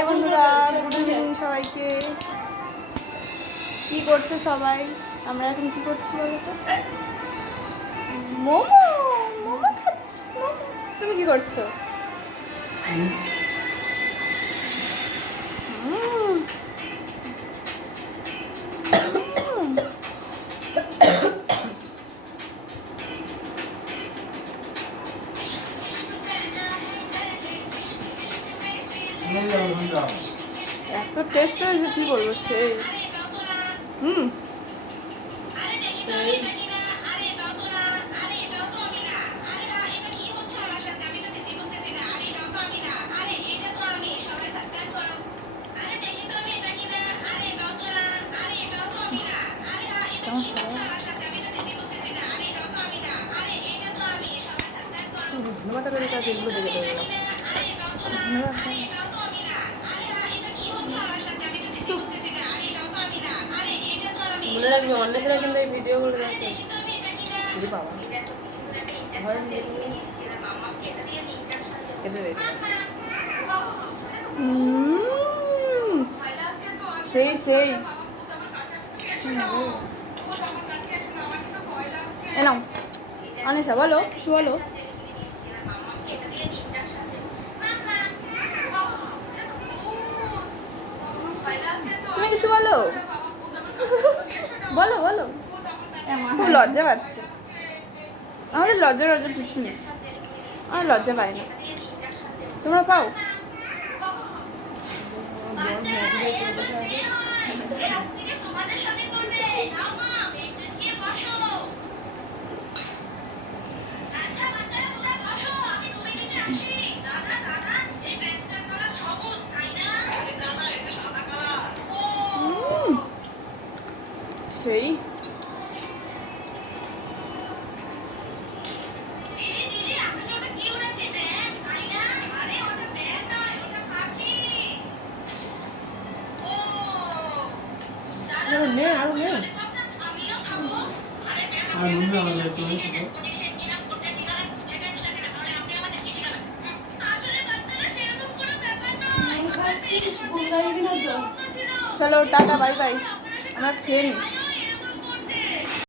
High বন্ধুরা, good evening সবাইকে। কি করছো সবাই? আমরা এখন কি করছি বলো তো? মোমো মোমো খাচ্ছি। তুমি কি করছো? এত টেস্ট হয়েছে কি বলবো, সেই মনে রাখবে অন্যেরা কিন্তু এই ভিডিওগুলো দেখে বাবা সেই সেই এলাম। অনিশা বলো, কিছু বলো। তুমি কিছু বলো, বলো বলো। খুব লজ্জা পাচ্ছে। আমাদের লজ্জা কিছু নেই, আমার লজ্জা পাই না। তোমরা পাও? সেই চলো টাটা, বাই বাই। আমরা খেয়ে নিই।